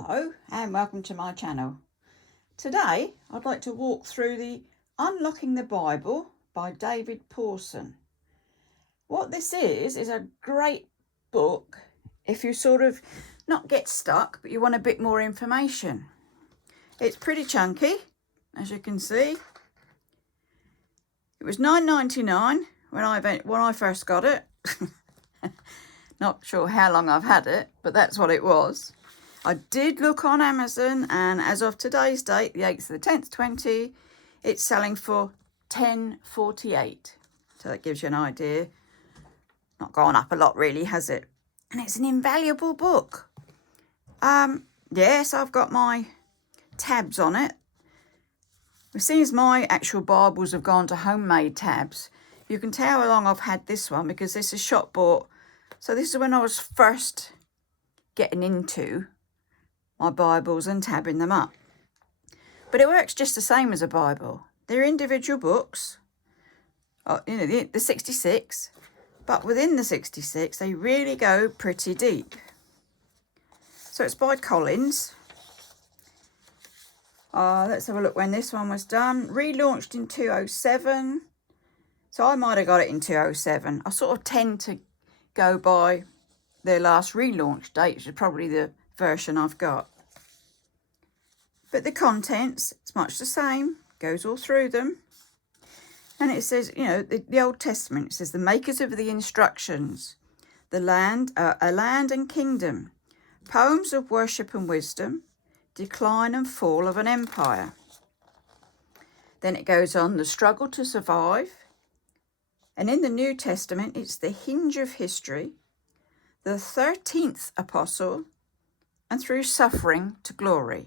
Hello and welcome to my channel. Today I'd like to walk through the Unlocking the Bible by David Pawson. What this is a great book if you sort of not get stuck but you want a bit more information. It's pretty chunky, as you can see. It was $9.99 when I first got it. Not sure how long I've had it, but that's what it was. I did look on Amazon, and as of today's date, the 8th of the 10th, 20, it's selling for $10.48. So that gives you an idea. Not gone up a lot really, has it? And it's an invaluable book. Yes, I've got my tabs on it. As soon as my actual Bibles have gone to homemade tabs, you can tell how long I've had this one because this is shop bought. So this is when I was first getting into my Bibles and tabbing them up. But it works just the same as a Bible. They're individual books, the 66, but within the 66, they really go pretty deep. So it's by Collins. Let's have a look when this one was done. Relaunched in 2007. So I might have got it in 2007. I sort of tend to go by their last relaunch date, which is probably the version I've got. But the contents, it's much the same, goes all through them. And it says, the Old Testament, it says the makers of the instructions, a land and kingdom, poems of worship and wisdom, decline and fall of an empire. Then it goes on, the struggle to survive. And in the New Testament, it's the hinge of history, the 13th apostle, and through suffering to glory.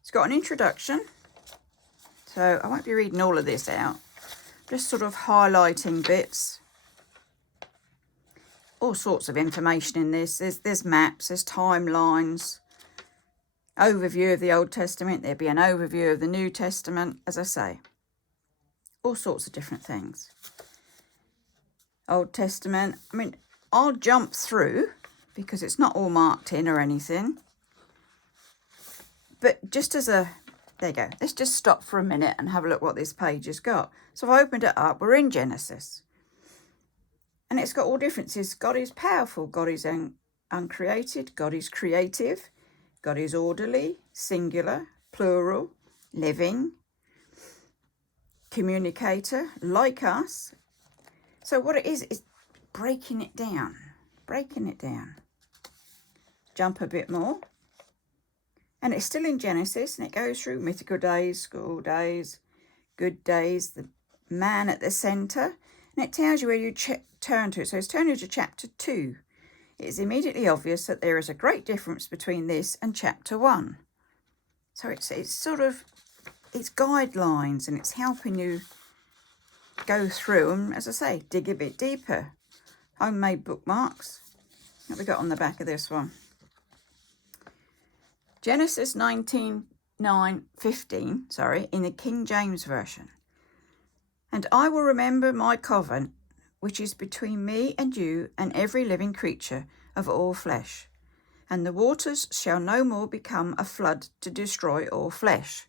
It's got an introduction, so I won't be reading all of this out, just sort of highlighting bits. All sorts of information in this. There's maps, there's timelines, overview of the Old Testament, there'll be an overview of the New Testament, as I say. All sorts of different things. Old Testament, I'll jump through because it's not all marked in or anything. But just as there you go. Let's just stop for a minute and have a look what this page has got. So I've opened it up. We're in Genesis. And it's got all differences. God is powerful. God is uncreated. God is creative. God is orderly, singular, plural, living, communicator, like us. So what it is breaking it down. Jump a bit more. And it's still in Genesis, and it goes through mythical days, school days, good days, the man at the centre. And it tells you where you turn to. So it's turning to chapter 2. It is immediately obvious that there is a great difference between this and chapter 1. So it's guidelines, and it's helping you go through and, as I say, dig a bit deeper. Homemade bookmarks. What have we got on the back of this one? Genesis 19:15, in the King James Version. And I will remember my covenant, which is between me and you and every living creature of all flesh. And the waters shall no more become a flood to destroy all flesh.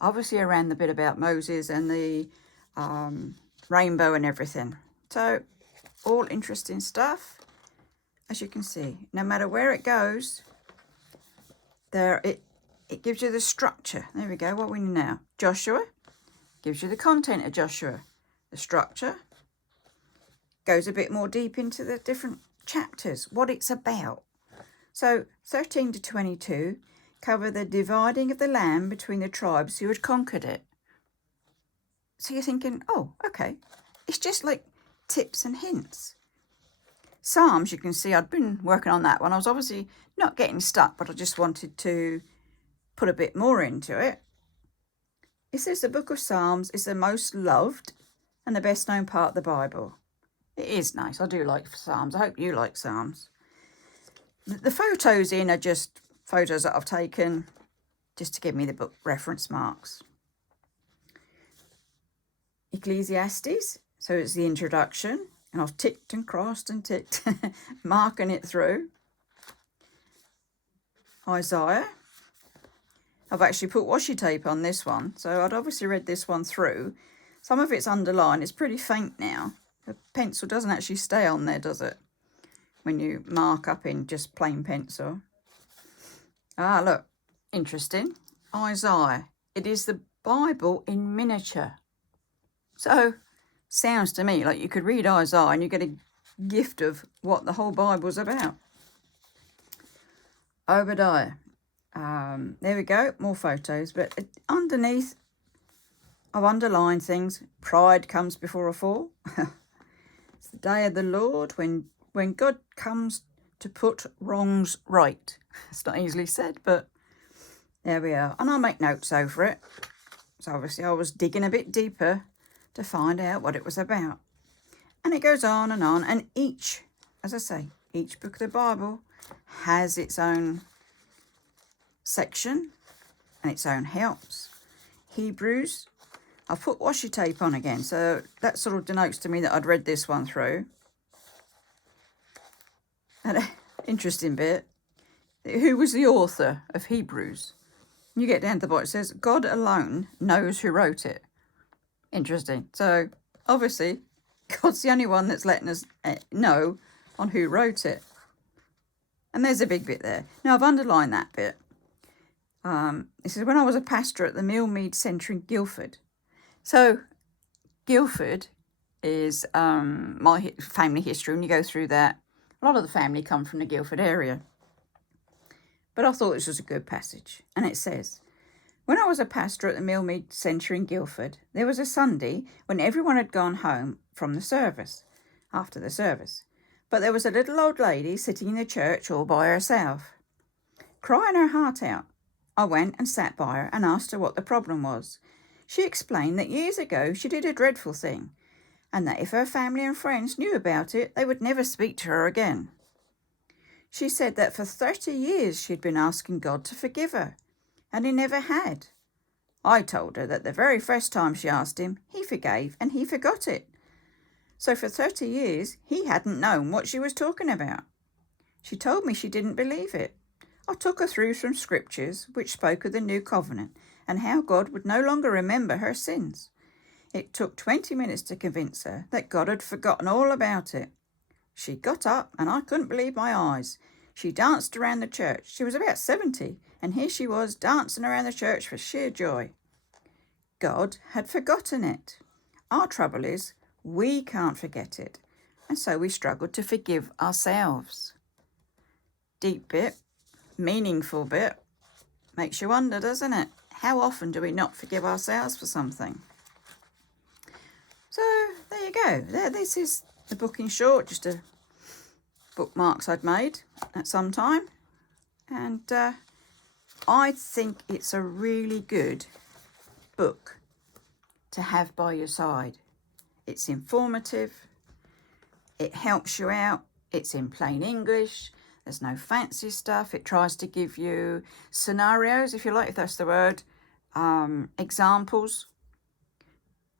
Obviously around the bit about Moses and the rainbow and everything. So all interesting stuff. As you can see, no matter where it goes, it gives you the structure. There we go, what we know now. Joshua gives you the content of Joshua. The structure goes a bit more deep into the different chapters, what it's about. So 13 to 22 cover the dividing of the land between the tribes who had conquered it. So you're thinking, oh, okay. It's just like tips and hints. Psalms, you can see I'd been working on that one. I was obviously not getting stuck, but I just wanted to put a bit more into it. It says the book of Psalms is the most loved and the best known part of the Bible. It is nice. I do like Psalms. I hope you like Psalms. The photos in are just photos that I've taken just to give me the book reference marks. Ecclesiastes, so it's the introduction. And I've ticked and crossed and ticked, marking it through. Isaiah. I've actually put washi tape on this one, so I'd obviously read this one through. Some of it's underlined. It's pretty faint now. The pencil doesn't actually stay on there, does it? When you mark up in just plain pencil. Ah, look. Interesting. Isaiah. It is the Bible in miniature. So, sounds to me like you could read Isaiah and you get a gift of what the whole Bible's about. Obadiah. There we go, more photos. But underneath, I've underlined things. Pride comes before a fall. It's the day of the Lord when God comes to put wrongs right. It's not easily said, but there we are. And I'll make notes over it. So obviously I was digging a bit deeper to find out what it was about. And it goes on. And each, as I say, each book of the Bible has its own section and its own helps. Hebrews, I've put washi tape on again, so that sort of denotes to me that I'd read this one through. And an interesting bit, who was the author of Hebrews? You get down to the bottom, it says, God alone knows who wrote it. Interesting. So, obviously, God's the only one that's letting us know on who wrote it. And there's a big bit there. Now, I've underlined that bit. This is when I was a pastor at the Millmead Centre in Guildford. So, Guildford is my family history. When you go through that, a lot of the family come from the Guildford area. But I thought this was a good passage. And it says, when I was a pastor at the Millmead Centre in Guildford, there was a Sunday when everyone had gone home from the service, after the service. But there was a little old lady sitting in the church all by herself, crying her heart out. I went and sat by her and asked her what the problem was. She explained that years ago she did a dreadful thing, and that if her family and friends knew about it, they would never speak to her again. She said that for 30 years she'd been asking God to forgive her, and he never had. I told her that the very first time she asked him, he forgave and he forgot it. So for 30 years, he hadn't known what she was talking about. She told me she didn't believe it. I took her through some scriptures which spoke of the new covenant and how God would no longer remember her sins. It took 20 minutes to convince her that God had forgotten all about it. She got up and I couldn't believe my eyes. She danced around the church. She was about 70 and here she was dancing around the church for sheer joy. God had forgotten it. Our trouble is we can't forget it, and so we struggle to forgive ourselves. Deep bit. Meaningful bit. Makes you wonder, doesn't it? How often do we not forgive ourselves for something? So there you go. This is the book in short, just a bookmarks I'd made at some time. And I think it's a really good book to have by your side. It's informative. It helps you out. It's in plain English. There's no fancy stuff. It tries to give you scenarios, if you like, if that's the word, examples.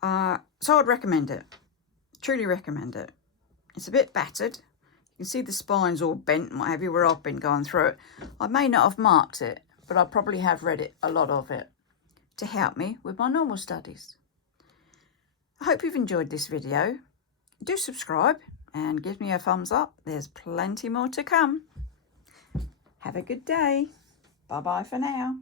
So I'd recommend it. Truly recommend it. It's a bit battered. You can see the spine's all bent and what have you where I've been going through it. I may not have marked it, but I probably have read it, a lot of it, to help me with my normal studies. I hope you've enjoyed this video. Do subscribe and give me a thumbs up. There's plenty more to come. Have a good day. Bye-bye for now.